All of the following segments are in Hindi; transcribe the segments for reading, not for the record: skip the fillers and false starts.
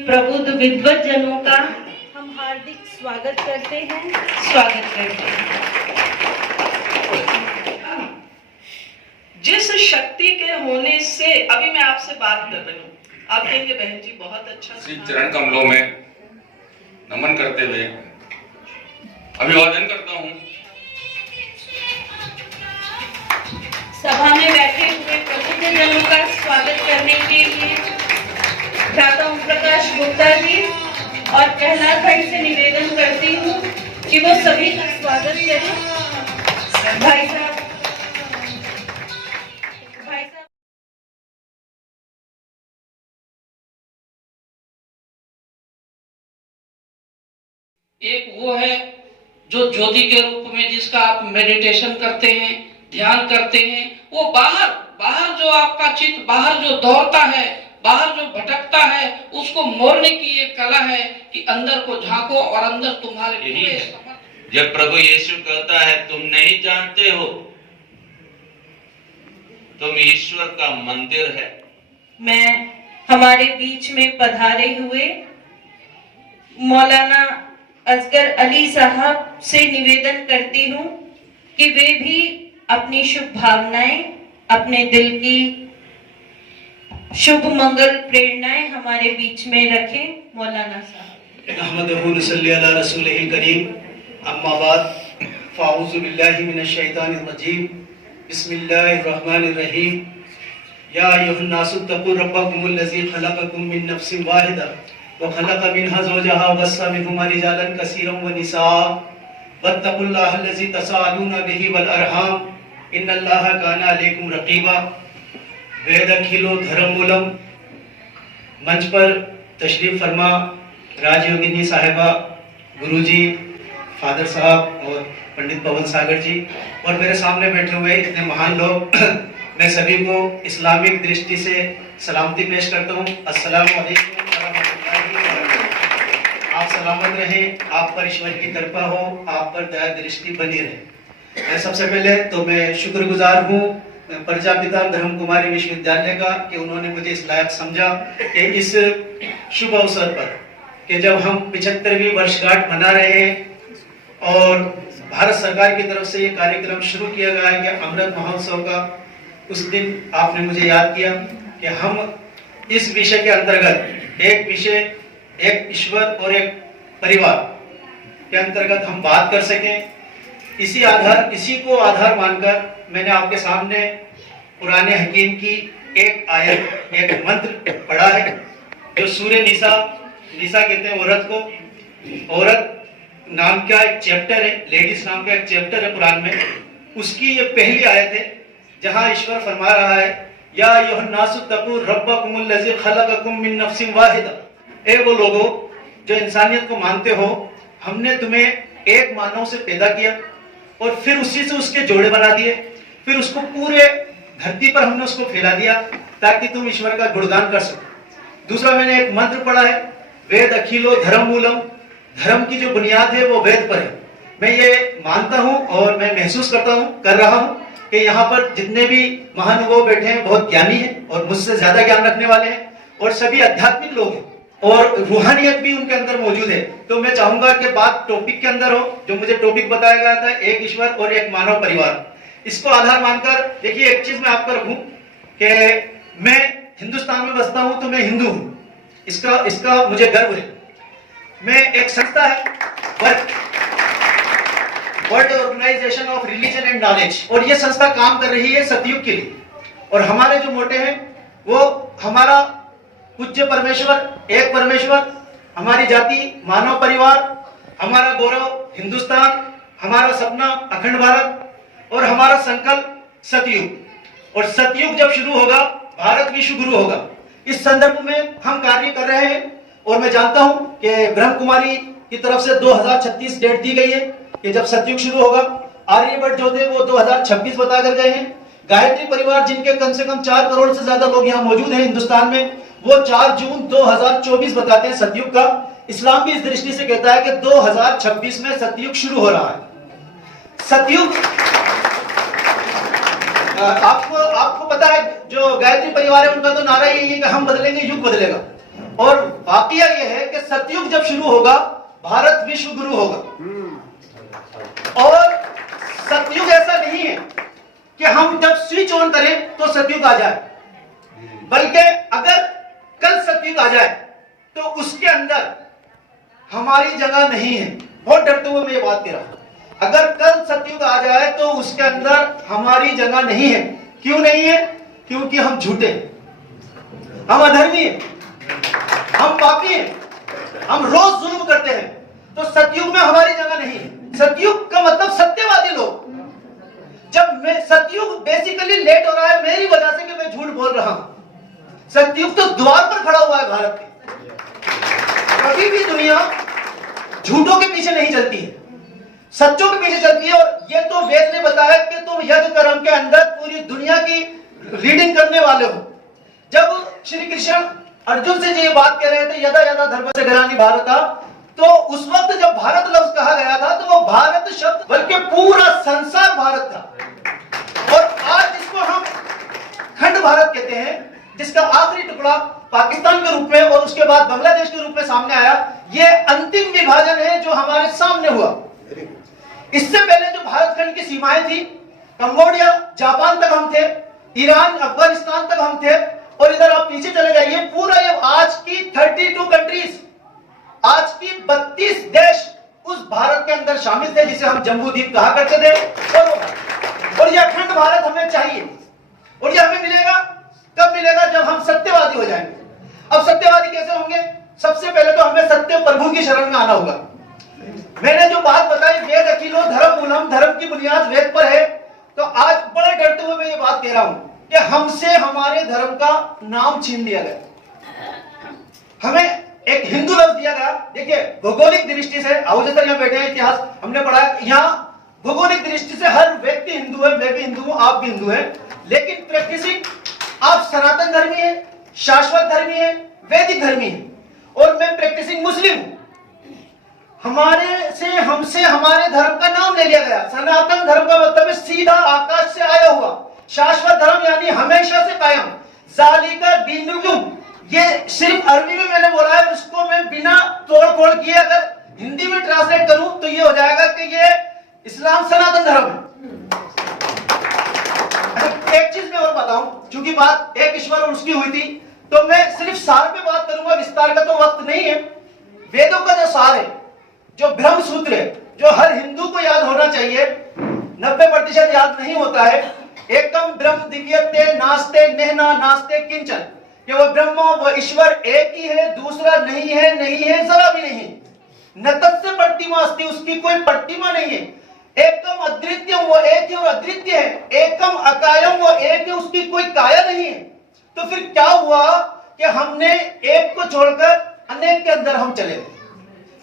प्रबुद्ध विद्वत जनों का हम हार्दिक स्वागत करते हैं। जिस शक्ति के होने से अभी मैं आपसे बात कर रही हूँ, आप कहेंगे बहन जी बहुत अच्छा। श्री चरण कमलों में नमन करते हुए अभिवादन करता हूँ। सभा में बैठे हुए प्रबुद्ध जनों का स्वागत करने के लिए भ्राता ओम प्रकाश गुप्ता जी और प्रहलाद भाई से निवेदन करती हूँ कि वो सभी का स्वागत करें। भाई साहब एक वो है जो ज्योति के रूप में जिसका आप मेडिटेशन करते हैं, ध्यान करते हैं, वो बाहर जो आपका चित्त बाहर जो दौड़ता है, बाहर जो भटकता है, उसको मोड़ने की एक कला है कि अंदर को झांको और अंदर तुम्हारे यही है। जब प्रभु यीशु कहता है तुम नहीं जानते हो, तुम ईश्वर का मंदिर है। मैं हमारे बीच में पधारे हुए मौलाना असगर अली साहब से निवेदन करती हूँ कि वे भी अपनी शुभ भावनाएं, अपने दिल की शुभ मंगल प्रेरणाएं हमारे बीच में रखें। मौलाना साहब। अहमदहु नसल्ली अला रसूलिल करीम, अम्मा बाद, फ़ाऊज़ु बिल्लाहि मिनश शैतानिर रजीम, बिस्मिल्लाहिर रहमानिर रहीम। या अय्युहन्नासु तक़ू रब्बकुमुल्लज़ी खलक़कुम मिन नफ्सिन वाहिदा व खलक़ मिनहा ज़ौजहा व बस्सा मिनहुमा रिजालन कसीरन व निसाअ वत्तक़ुल्लाहल्लज़ी तसाअलूना बिही वल अरहाम इन्नल्लाहा काना अलैकुम रक़ीबा। वेदखिलो धर्ममूलम मंच पर तशरीफ फरमा राजयोगिनी साहिबा, गुरुजी, फादर साहब और पंडित पवन सागर जी और मेरे सामने बैठे हुए इतने महान लोग, मैं सभी को इस्लामिक दृष्टि से सलामती पेश करता हूँ। अस्सलामु अलैकुम व रहमतुल्लाहि व बरकातुहू। आप सलामत रहें, आप पर ईश्वर की कृपा हो, आप पर दया दृष्टि बनी रहे। मैं सबसे पहले तो मैं शुक्रगुजार हूँ प्रजापिता ब्रह्म कुमारी विश्वविद्यालय का कि उन्होंने मुझे इस लायक समझा कि इस शुभ अवसर पर कि जब हम 75वीं वर्षगांठ मना रहे हैं और भारत सरकार की तरफ से ये कार्यक्रम शुरू किया गया है कि अमृत महोत्सव का, उस दिन आपने मुझे याद किया कि हम इस विषय के अंतर्गत एक विषय, एक ईश्वर और एक परिवार के अंतर्गत हम बात कर सकें। इसी को आधार मानकर मैंने आपके सामने पुराने हकीम की एक आयत, एक मंत्र पढ़ा है जो सूर्य निसा कहते हैं औरत को। औरत नाम का एक चैप्टर है, लेडीज नाम का एक चैप्टर है कुरान में, उसकी ये पहली आयत है जहां ईश्वर फरमा रहा है या अय्युहन्नासु तक़ू रब्बकुमुल्लज़ी खलक़कुम मिन नफ्सिन वाहिदा। ए वो लोगों जो इंसानियत को मानते हो, हमने तुम्हें एक मानव से पैदा किया और फिर उसी से उसके जोड़े बना दिए, फिर उसको पूरे धरती पर हमने उसको फैला दिया ताकि तुम ईश्वर का गुणगान कर सको। दूसरा मैंने एक मंत्र पढ़ा है, वेद अखिलो धर्ममूलम, धर्म की जो बुनियाद है वो वेद पर है। मैं ये मानता हूँ और मैं महसूस कर रहा हूँ कि यहाँ पर जितने भी महानुभाव बैठे हैं बहुत ज्ञानी हैं और मुझसे ज्यादा ज्ञान रखने वाले हैं और सभी आध्यात्मिक लोग हैं और रूहानियत भी उनके अंदर मौजूद है। तो मैं चाहूंगा कि बात टॉपिक के अंदर हो, जो मुझे टॉपिक बताया गया था, एक ईश्वर और एक मानव परिवार। इसको आधार मानकर देखिए, एक चीज मैं आपको रखूं कि मैं हिंदुस्तान में बसता हूं तो मैं हिंदू हूं, इसका मुझे गर्व है। मैं एक संस्था है world organisation of religion and knowledge, और ये संस्था काम कर रही है सतयुग के लिए। और हमारे जो मोटे हैं वो हमारा पूज्य परमेश्वर, एक परमेश्वर, हमारी जाति मानव परिवार, हमारा गौरव हिंदुस्तान, हमारा सपना अखंड भारत और हमारा संकल्प सतयुग। और सतयुग जब शुरू होगा भारत भी शुरू होगा। इस संदर्भ में हम कार्य कर रहे हैं और मैं जानता हूं कि ब्रह्म कुमारी की तरफ से 2036 डेट दी गई है कि जब सतयुग शुरू होगा। आर्यभट्ट जो थे वो 2026 बता कर गए हैं। गायत्री परिवार जिनके कम से कम 4 करोड़ से ज्यादा लोग यहाँ मौजूद हैं हिंदुस्तान में, वो 4 जून 2024 बताते हैं सतयुग का। इस्लाम भी इस दृष्टि से कहता है कि 2026 में सतयुग शुरू हो रहा है। सतयुग आपको पता है जो गायत्री परिवार है उनका तो नारा यही है कि हम बदलेंगे युग बदलेगा। और वाकया यह है कि सतयुग जब शुरू होगा भारत विश्व गुरु होगा। और सतयुग ऐसा नहीं है कि हम जब स्विच ऑन करें तो सतयुग आ जाए, बल्कि अगर कल सतयुग आ जाए तो उसके अंदर हमारी जगह नहीं है। बहुत डरते हुए मैं ये बात कह रहा हूं, अगर कल सतयुग आ जाए तो उसके अंदर हमारी जगह नहीं है। क्यों नहीं है? क्योंकि हम झूठे हैं, हम अधर्मी हैं, हम पापी हैं, हम रोज जुल्म करते हैं, तो सतयुग में हमारी जगह नहीं है। सतयुग का मतलब सत्यवादी लोग। जब मैं सतयुग बेसिकली लेट हो रहा है मेरी वजह से कि मैं झूठ बोल रहा हूं। सतयुग तो द्वार पर खड़ा हुआ है भारत के। कभी भी दुनिया झूठों के पीछे नहीं चलती है, सच्चों के पीछे चलती है। और ये तो वेद ने बताया कि तुम यज्ञ कर्म के अंदर पूरी दुनिया की रीडिंग करने वाले हो। जब श्री कृष्ण अर्जुन से ये बात कह रहे थे, यदा यदा धर्म से ग्लानि भारत, तो उस वक्त जब भारत लफ्ज कहा गया था तो वो भारत शब्द बल्कि पूरा संसार भारत था। और आज जिसको हम खंड भारत कहते हैं, जिसका आखिरी टुकड़ा पाकिस्तान के रूप में और उसके बाद बांग्लादेश के रूप में सामने आया, ये अंतिम विभाजन है जो हमारे सामने हुआ। इससे पहले जो भारत खंड की सीमाएं थी, कंबोडिया जापान तक हम थे, ईरान अफगानिस्तान तक हम थे, और इधर आप पीछे चले जाइए, पूरा ये आज की 32 कंट्रीज, आज की 32 देश उस भारत के अंदर शामिल थे जिसे हम जम्बू द्वीप कहा करते थे। और यह अखंड भारत हमें चाहिए, और यह हमें मिलेगा कब मिलेगा? जब हम सत्यवादी हो जाएंगे। अब सत्यवादी कैसे होंगे? सबसे पहले तो हमें सत्य प्रभु की शरण में आना होगा। मैंने जो बात बताई, वेद अखिलो धर्म मूलम, धर्म की बुनियाद वेद पर है, तो आज बड़े डरते हुए मैं ये बात कह रहा हूं कि हमसे हमारे धर्म का नाम छीन लिया गया। हमें एक हिंदू लफ्ज दिया गया। देखिए भौगोलिक दृष्टि से, जैसा यहाँ बैठे हैं, इतिहास हमने पढ़ा, यहाँ भौगोलिक दृष्टि से हर व्यक्ति हिंदू है, मैं भी हिंदू हूं, आप भी हिंदू हैं, लेकिन प्रैक्टिसिंग आप सनातन धर्मी है, शाश्वत धर्मी है, वैदिक धर्मी है, और मैं प्रैक्टिसिंग मुस्लिम हूं। हमसे हमारे धर्म का नाम ले लिया गया। सनातन धर्म का मतलब है सीधा आकाश से आया हुआ, शाश्वत धर्म यानी हमेशा से कायम, जालिका दीनुकुम। ये सिर्फ अरबी में मैंने बोला है, उसको मैं बिना तोड़ फोड़ किए अगर हिंदी में ट्रांसलेट करूं तो ये हो जाएगा कि ये इस्लाम सनातन धर्म है। एक चीज मैं और बताऊं, क्योंकि बात एक ईश्वर और उसकी हुई थी, तो मैं सिर्फ सार पे बात करूंगा, विस्तार का तो वक्त नहीं है। वेदों का जो सार है, जो ब्रह्म सूत्र है, जो हर हिंदू को याद होना चाहिए, 90% याद नहीं होता है। एकम ब्रह्म दिव्यते नास्ते नेहना नास्ते किंचन, कि वो ब्रह्म वो ईश्वर एक ही है, दूसरा नहीं है, नहीं है, जरा भी नहीं। नतस्य प्रतिमा अस्ति, उसकी कोई प्रतिमा नहीं है। एकम अद्वितीय, वो एक है और अद्वितीय है। एकम अकायम, वो एक है, उसकी कोई काया नहीं है। तो फिर क्या हुआ कि हमने एक को छोड़कर अनेक के अंदर हम चले गए।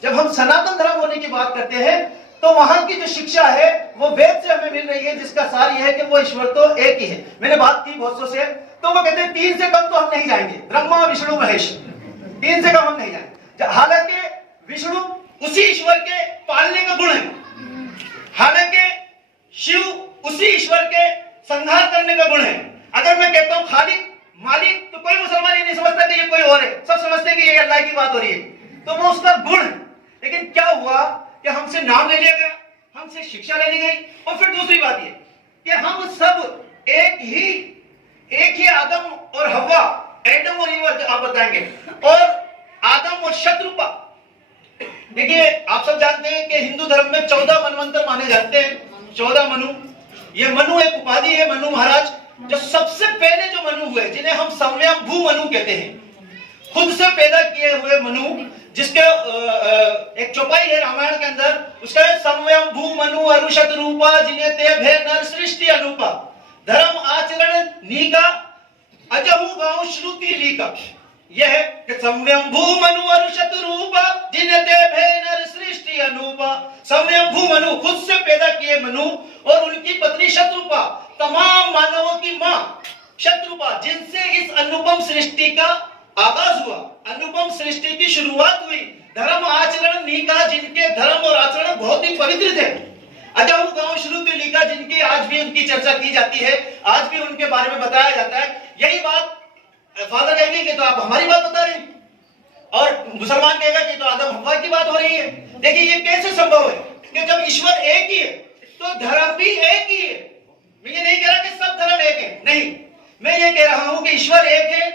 जब हम सनातन धर्म होने की बात करते हैं तो वहां की जो शिक्षा है वो वेद से हमें मिल रही है, जिसका सार यह है कि वो ईश्वर तो एक ही है। मैंने बात की बहुत से, तो वो कहते हैं 3 से कम तो हम नहीं जाएंगे, ब्रह्मा विष्णु महेश, 3 से कम हम नहीं जाएंगे। हालांकि विष्णु उसी ईश्वर के पालने का गुण है, हालांकि शिव उसी ईश्वर के संहार करने का गुण है। अगर मैं कहता हूं खालिक मालिक, तो कोई मुसलमान ये नहीं समझता कि ये कोई और है, सब समझते हैं कि ये अल्लाह की बात हो रही है, तो वो उसका गुण है। लेकिन क्या हुआ कि हमसे नाम ले लिया गया, हमसे शिक्षा ले ली गई। और फिर दूसरी बात ये कि हम सब एक ही आदम और हव्वा, एडम और ईव आप बताएंगे, और आदम और शत्रुपा। देखिए आप सब जानते हैं कि हिंदू धर्म में 14 मनवंतर माने जाते हैं, 14 मनु। ये मनु एक उपाधि है, मनु महाराज, जो सबसे पहले जो मनु हुए, जिन्हें हम संवयंभू मनु कहते हैं, खुद से पैदा किए हुए मनु, जिसके एक चौपाई है रामायण के अंदर, उसका संवयंभू मनु अरुषत रूपा जिन्हें ते भे नर सृष्टि अनुपा, धर्म आचरण नीका अजहु गांव श्रुति लीका। यह है कि संवयंभू मनु अरुषत रूपा जिन्हें ते भे नर सृष्टि अनुपा। संवयंभू मनु, खुद से पैदा किए मनु, और उनकी पत्नी शत्रुपा, तमाम मानवों की मां शत्रुपा, जिनसे इस अनुपम सृष्टि का आगाज हुआ, अनुपम सृष्टि की शुरुआत हुई। धर्म आचरण नीका, जिनके धर्म और आचरण बहुत ही पवित्र थे। अजहु गांव श्रुति लीका, जिनकी आज भी उनकी चर्चा की जाती है, आज भी उनके बारे में बताया जाता है। यही बात फादर कहेंगे कि तो आप हमारी बात बता रहे हैं। और मुसलमान कहेगा कि तो आदम हव्वा की बात हो रही है। देखिए ये कैसे संभव है कि जब ईश्वर एक ही है तो धर्म भी एक ही है। मैं ये नहीं कह रहा कि सब धर्म एक है, नहीं, मैं ये कह रहा हूं कि ईश्वर एक है,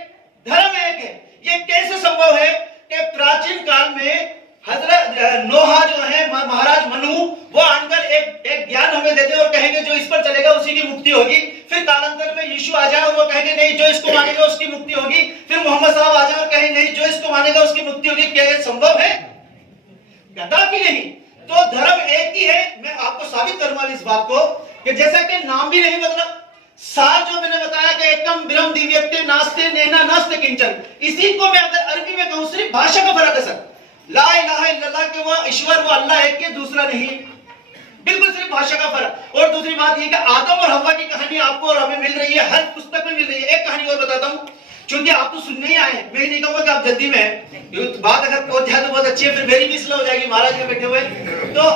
धर्म एक है। ये कैसे संभव है कि प्राचीन काल में हजरत नोहा जो है महाराज मनु वो आकर एक ज्ञान हमें देते और कहेंगे जो इस पर चलेगा उसी की मुक्ति होगी। फिर कालांतर में यीशु आ जाए और वो कहेंगे नहीं जो इसको मानेगा उसकी मुक्ति होगी। फिर मोहम्मद साहब आ जाए और कहें नहीं जो इसको मानेगा उसकी मुक्ति होगी। क्या ये संभव है? कदापि नहीं। तो धर्म एक ही है। मैं आपको साबित करूंगा इस बात को कि जैसा कि नाम भी नहीं बदला, सार जो मैंने बताया कि एकम बिरम दिव्यते नास्ते नैना नास्ते किंचन, इसी को मैं अगर अरबी में कहूं सिर्फ भाषा का फर्क है सर। ला इलाहा इल्लल्लाह के वो ईश्वर वो अल्लाह एक है, दूसरा नहीं, बिल्कुल सिर्फ भाषा का फर्क। और दूसरी बात ये कि आदम और हव्वा की कहानी आपको और हमें मिल रही है, हर पुस्तक में मिल रही है। एक कहानी और बताता हूं, क्योंकि आप तो सुनने ही आए हैं, मैं नहीं कहूंगा कि आप जल्दी में हैं। बात अगर पहुंच जाए तो बहुत अच्छी है, फिर मेरी भी स्लो हो जाएगी महाराज में बैठे हुए। तो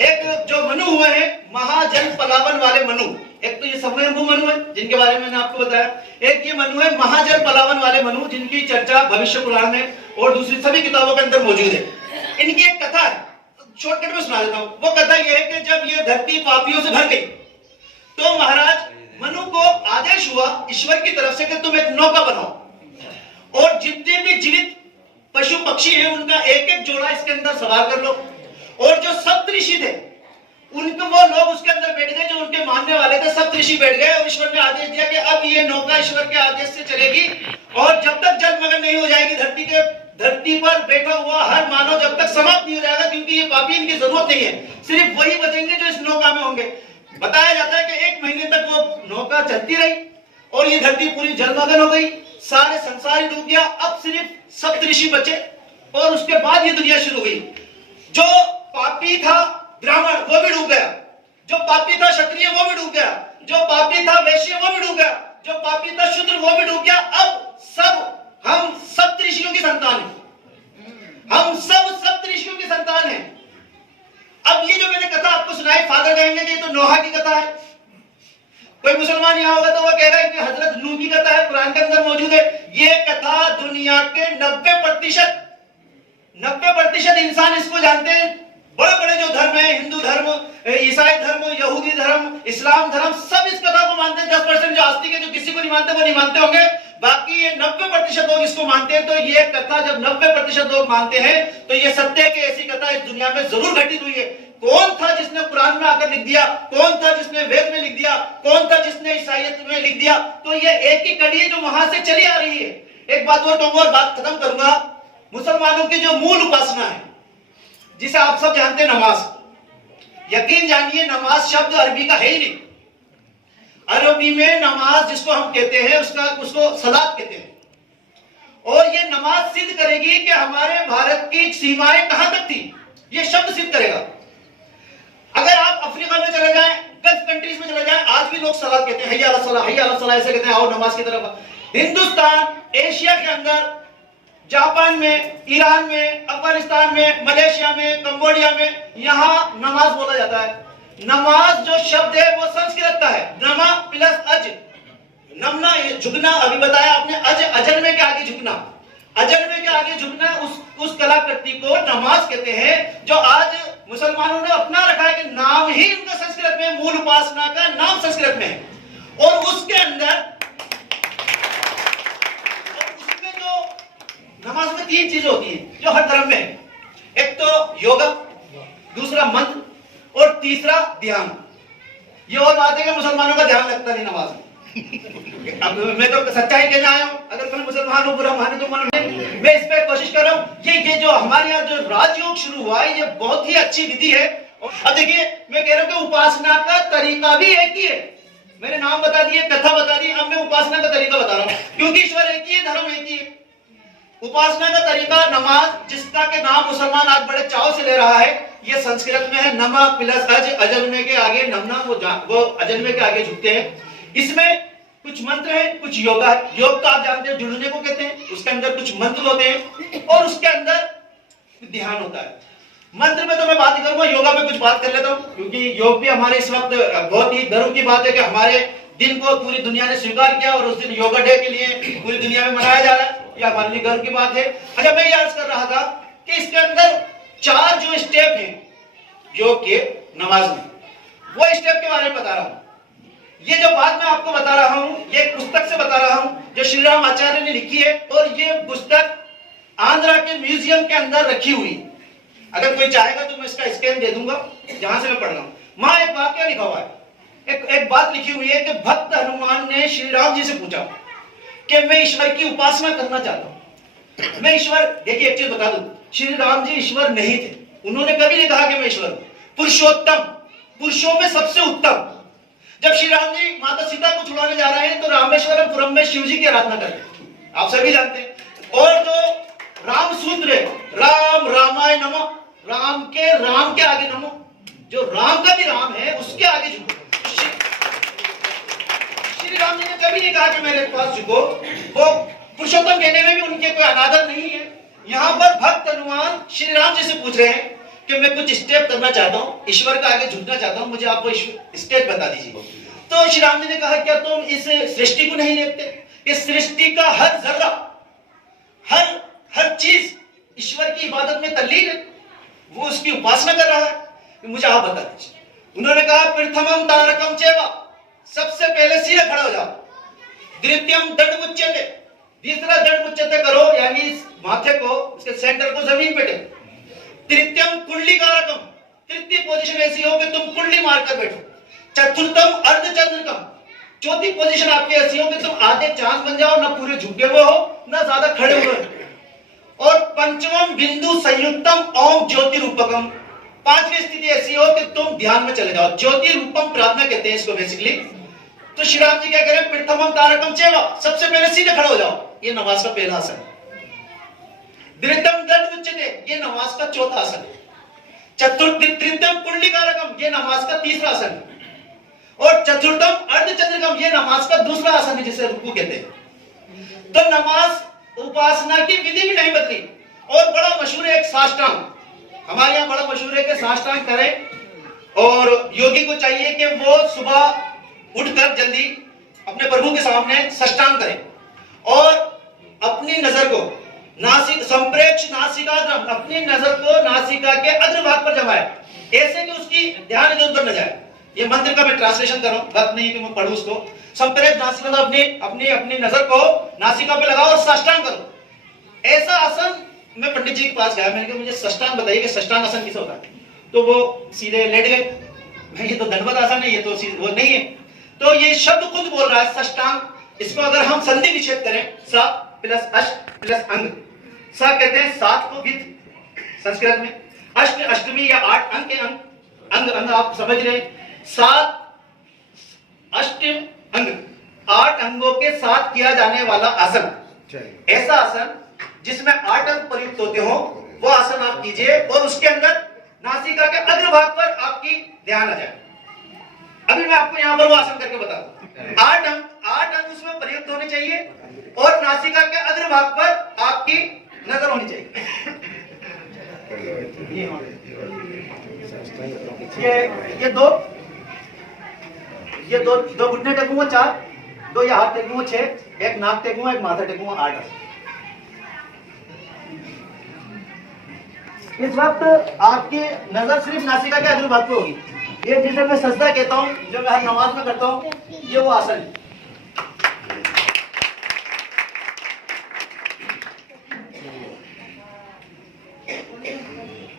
एक जो मनु हुए हैं महाजन पलावन वाले मनु, एक तो ये स्वयंभू मनु है जिनके बारे में मैंने आपको बताया, एक ये मनु है महाजन पलावन वाले मनु जिनकी चर्चा भविष्य पुराण में और दूसरी सभी किताबों के अंदर मौजूद है। इनकी एक कथा है, शॉर्टकट में सुना देता हूं। वो कथा ये है कि जब ये धरती पापियों से भर गई तो महाराज मनु को आदेश हुआ ईश्वर की तरफ से कि तुम एक नौका बनाओ और जितने भी जीवित पशु पक्षी हैं उनका एक एक जोड़ा इसके अंदर सवार कर लो। और जो सप्तऋषि थे उनको वो लोग उसके अंदर बैठ गए जो उनके मानने वाले थे, सप्तऋषि बैठ गए और ईश्वर ने आदेश दिया कि अब ये नौका ईश्वर के आदेश से चलेगी और जब तक जलमग्न नहीं हो जाएगी धरती पर बैठा हुआ हर मानव जब तक समाप्त नहीं हो जाएगा, क्योंकि ये पापी इनकी जरूरत नहीं है, सिर्फ वही बचेंगे जो इस नौका में होंगे। बताया जाता है कि 1 महीने तक वो नौका चलती रही और ये धरती पूरी जलमग्न हो गई, सारे संसार ही डूब गया। अब सिर्फ सप्तऋषि बचे और उसके बाद ये दुनिया शुरू हुई। जो पापी था ब्राह्मण वो भी डूब गया, जो पापी था क्षत्रिय वो भी डूब गया, जो पापी था वैश्य वो भी डूब गया, जो पापी था शूद्र वो भी डूब गया। अब सब हम सप्तऋषियों की संतान हैं, हम सब सप्तऋषियों की संतान हैं। अब ये जो मैंने कथा आपको सुनाई, फादर कहेंगे कि ये तो नोहा की कथा है। कोई मुसलमान यहाँ होगा तो वो कह रहा है कि हजरत नूह की कथा है, कुरान के अंदर मौजूद है। ये कथा दुनिया के 90% इंसान इसको जानते हैं। बड़े बड़े जो धर्म है, हिंदू धर्म, ईसाई धर्म, यहूदी धर्म, इस्लाम धर्म, सब इस कथा को मानते हैं। 10% जो आस्तिक है, जो किसी को नहीं मानते वो नहीं मानते होंगे, बाकी ये 90% लोग इसको मानते हैं। तो ये कथा जब 90% लोग मानते हैं तो ये सत्य है कि ऐसी कथा इस दुनिया में जरूर घटित हुई है। कौन था जिसने कुरान में आकर लिख दिया, कौन था जिसने वेद में लिख दिया, कौन था जिसने ईसाईयत में लिख दिया? तो ये एक ही कड़ी है जो वहां से चली आ रही है। एक बात और कहूंगा और बात खत्म करूंगा। मुसलमानों की जो मूल उपासना है जिसे आप सब जानते हैं, नमाज। यकीन जानिए नमाज शब्द अरबी का है ही नहीं। अरबी में नमाज जिसको हम कहते हैं उसको सलात कहते हैं। और ये नमाज सिद्ध करेगी कि हमारे भारत की सीमाएं कहां तक थी, ये शब्द सिद्ध करेगा। अगर आप अफ्रीका में चले जाएं, गल्फ कंट्रीज में चले जाएं, आज भी लोग सलात कहते हैं, हय्या अला सलाह ऐसे कहते हैं, आओ नमाज की तरफ। हिंदुस्तान, एशिया के अंदर, जापान में, ईरान में, अफगानिस्तान में, मलेशिया में, कंबोडिया में, यहां नमाज बोला जाता है। नमाज जो शब्द है वो संस्कृत का है, नमा प्लस अज, नमना झुकना, अभी बताया आपने, अज अजन्मे के आगे झुकना, अजन्मे के आगे झुकना, उस कलाकृति को नमाज कहते हैं। जो आज मुसलमानों ने अपना रखा है कि नाम ही उनका संस्कृत में, मूल उपासना का नाम संस्कृत में है। और उसके अंदर नमाज में 3 चीजें होती हैं जो हर धर्म में है। एक तो योगा, दूसरा मंत्र और तीसरा ध्यान। ये और बात है कि मुसलमानों का ध्यान लगता नहीं नमाज में। अब मैं तो सच्चाई कहने आया हूं, अगर मैं मुसलमान हूं बुरा माने तो मैं इस पे कोशिश कर रहा हूं। ये जो हमारे यहाँ जो राजयोग शुरू हुआ है ये बहुत ही अच्छी विधि है। अब देखिए मैं कह रहा हूं कि उपासना का तरीका भी एक ही है। मैंने नाम बता दिए, कथा बता दी, अब मैं उपासना का तरीका बता रहा हूं, क्योंकि ईश्वर एक ही है, धर्म एक ही है। उपासना का तरीका नमाज, जिसका के नाम मुसलमान आज बड़े चाव से ले रहा है, ये संस्कृत में है नमा प्लस अज, अजन्मे के आगे नमना, वो अजन्मे के आगे झुकते हैं। इसमें कुछ मंत्र है, कुछ योगा है। योग तो आप जानते हैं, जुड़ने को कहते हैं, उसके अंदर कुछ मंत्र होते हैं और उसके अंदर ध्यान होता है। मंत्र में तो मैं बात नहीं करूंगा, योगा में कुछ बात कर लेता हूं, क्योंकि योग भी हमारे इस वक्त बहुत ही गर्व की बात है कि हमारे दिन को पूरी दुनिया ने स्वीकार किया और उस दिन योगा डे के लिए पूरी दुनिया में मनाया जा रहा है। ये हमारे लिए गर्व की बात है। अच्छा, मैं ये अर्ज कर रहा था कि इसके अंदर 4 जो स्टेप हैं योग के नमाज में, वो स्टेप के बारे में बता रहा हूं। ये जो बात मैं आपको बता रहा हूं, ये पुस्तक से बता रहा हूं जो श्री राम आचार्य ने लिखी है, और ये पुस्तक आंध्रा के म्यूजियम के अंदर रखी हुई। अगर कोई चाहेगा तो मैं इसका स्कैन दे दूंगा जहां से मैं पढ़ रहा हूं। वहां एक वाक्य लिखा हुआ है, एक बात लिखी हुई है कि भक्त हनुमान ने श्री राम जी से पूछा कि मैं ईश्वर की उपासना करना चाहता हूं, मैं ईश्वर, देखिए एक चीज बता दूं, श्री राम जी ईश्वर नहीं थे, उन्होंने कभी नहीं कहा कि मैं ईश्वर हूं। पुरुषोत्तम, पुरुषों में सबसे उत्तम। जब श्री राम जी माता सीता को छुड़ाने जा रहे हैं तो रामेश्वरपुरम में शिव जी की आराधना करते हैं, आप सभी जानते हैं। और जो राम सूत्र है, राम रामाय नमः, राम के आगे नमो, जो राम का भी राम है उसके आगे झुको। श्री राम जी ने कभी नहीं कहा कि मेरे पास झुको, वो पुरुषोत्तम कहने में भी उनके कोई अनादर नहीं है। यहाँ पर भक्त हनुमान श्री राम जी से पूछ रहे हैं कि मैं कुछ स्टेप करना चाहता हूँ, ईश्वर का आगे झुकना चाहता हूँ, मुझे आप वो स्टेप बता दीजिए। तो श्री राम जी ने कहा, क्या तुम इस सृष्टि को नहीं देखते? इस सृष्टि का हर जर्रा, हर चीज ईश्वर की इबादत में तल्लीन है, वो उसकी उपासना कर रहा है, मुझे आप बता दीजिए। उन्होंने कहा, प्रथमम तारकम चेवा, सबसे पहले सीधे खड़ा हो जाओ। द्वितीयम दंड मुच्यते, तीसरा दंड मुच्यते करो, यानी इस माथे को, इसके सेंटर को जमीन पे टेको। तृतीयम कुंडली कारकम, तृतीय पोजीशन ऐसी हो कि तुम कुंडली मारकर बैठो। चतुर्थम अर्धचंद्रकम, चौथी पोजीशन आपकी ऐसी हो कि तुम आधे चांद बन जाओ, ना पूरे झुके हुए हो ना ज्यादा खड़े हुए हो। और पंचमम बिंदु संयुक्तम ओम ज्योति रूपकम, पांचवी स्थिति ऐसी हो कि तुम ध्यान में चले जाओ। ज्योति रूपम प्रार्थना कहते हैं इसको बेसिकली। तो श्री राम जी क्या करें, प्रथमम तारकम चेवा, सबसे पहले सीधे खड़े हो जाओ, ये नमाज का पहला आसन है। द्वितीयम दंड मुच्यते, ये नमाज का चौथा आसन है। तृतीयम कुंडली कारकम, ये नमाज का तीसरा आसन है। और चतुर्थम अर्धचंद्रकम, ये नमाज का दूसरा आसन है जिसे रुकू कहते हैं। तो नमाज उपासना की विधि भी नहीं बदली। और बड़ा मशहूर है एक साष्टांग, हमारे यहाँ बड़ा मशहूर है कि साष्टांग करें, और योगी को चाहिए कि वो सुबह उठकर जल्दी अपने प्रभु के सामने साष्टांग करें और अपनी नजर को संप्रेक्ष नासिकाग्रम, अपनी नजर को नासिका के अग्रभाग पर जमाए, ऐसे कि उसकी ध्यान इधर उधर न जाए। ये मंत्र का मैं ट्रांसलेशन कर रहा हूं, गलत नहीं कि मैं पढ़ूं उसको। संप्रेक्ष नासिका, अपनी नजर को नासिका पे लगाओ और साष्टांग करो। ऐसा आसन, मैं पंडित जी के पास गया, मैंने कहा मुझे साष्टांग बताइए कि साष्टांग आसन किसे होता है? तो वो सीधे लेट गए, ये तो दंडवत आसन है, ये तो वो नहीं है। तो ये शब्द खुद बोल रहा है साष्टांग। इसको अगर हम संधि विच्छेद करें, सा प्लस अष्ट प्लस अंग, सा कहते हैं 7 को विद संस्कृत में, अष्ट अष्टमी या 8 अंक के अंग आप समझ रहे हैं। 7 अष्ट अंग, 8 अंगों के साथ किया जाने वाला आसन, ऐसा आसन जिसमें 8 अंग प्रयुक्त होते हो, वो आसन आप कीजिए और उसके अंदर नासिका के अग्रभाग पर आपकी ध्यान आ जाए। अभी मैं आपको यहाँ पर वो आसन करके बता दूं। 8 अंग उसमें प्रयुक्त होने चाहिए और नासिका के अग्रभाग पर आपकी नजर होनी चाहिए। ये दो घुटने टेकूंगा 4, 2 ये हाथ टेकूंगा 6, एक नाक टेकूंगा, एक माथा टेकूंगा 8। इस वक्त आपकी नजर सिर्फ नासिका के अग्रभाग पे होगी। ये जिसे मैं सजदा कहता हूँ, जो मैं हर नमाज में करता हूँ, ये वो आसन है।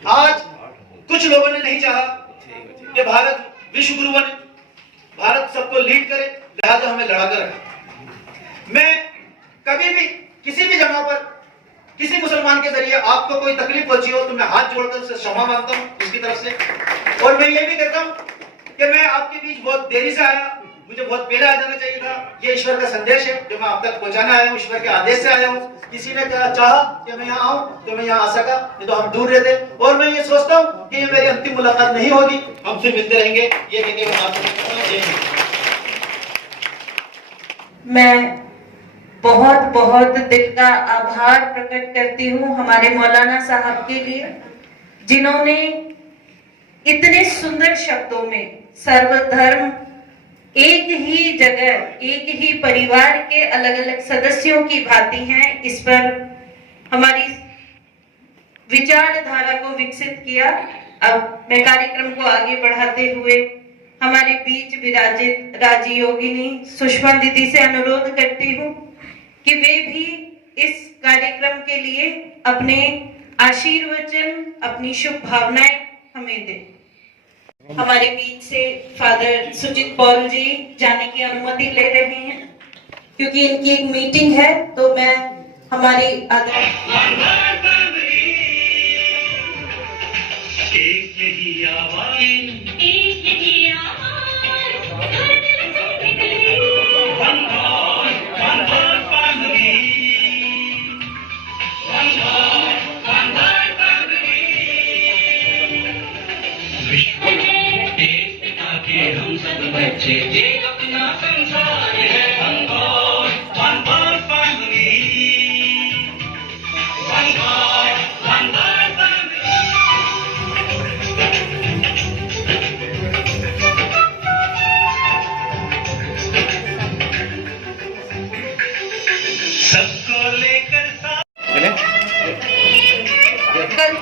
आज कुछ लोगों ने नहीं चाहा कि भारत विश्व गुरु बने, भारत सबको लीड करे, लिहाजा हमें लड़ा कर रखा। मैं कभी भी किसी भी जगह पर किसी मुसलमान के जरिए आपको कोई तकलीफ पहुंची हो तो मैं हाथ जोड़कर उससे क्षमा मांगता हूं उसकी तरफ से। और मैं ये भी कहता हूं कि मैं आपके बीच बहुत देरी से आया, मुझे बहुत पहले आ जाना चाहिए था। ये ईश्वर का संदेश है जो मैं आप तक पहुंचाना आया हूँ, ईश्वर के आदेश से आया हूँ। किसी ने चाहा कि मैं यहाँ आऊँ तो मैं यहाँ आ सका, नहीं तो हम दूर रहते। और मैं ये सोचता हूँ कि ये मेरी अंतिम मुलाकात नहीं होगी, हम फिर मिलते रहेंगे। ये कहते हुए मैं बहुत बहुत दिल का आभार प्रकट करती हूँ हमारे मौलाना साहब के लिए, जिन्होंने इतने सुंदर शब्दों में सर्वधर्म एक ही जगह एक ही परिवार के अलग अलग सदस्यों की भांति हैं, इस पर हमारी विचारधारा को विकसित किया। अब मैं कार्यक्रम को आगे बढ़ाते हुए हमारे बीच विराजित राजयोगिनी सुषमा दीदी से अनुरोध करती हूँ कि वे भी इस कार्यक्रम के लिए अपने आशीर्वचन, अपनी शुभ भावनाएं हमें दें। हमारे बीच से फादर सुजीत पॉल जी जाने की अनुमति ले रहे हैं, क्योंकि इनकी एक मीटिंग है, तो मैं हमारी हम सब बच्चे एक अपना संसार है, one God, one God family, one God family। सबको लेकर कल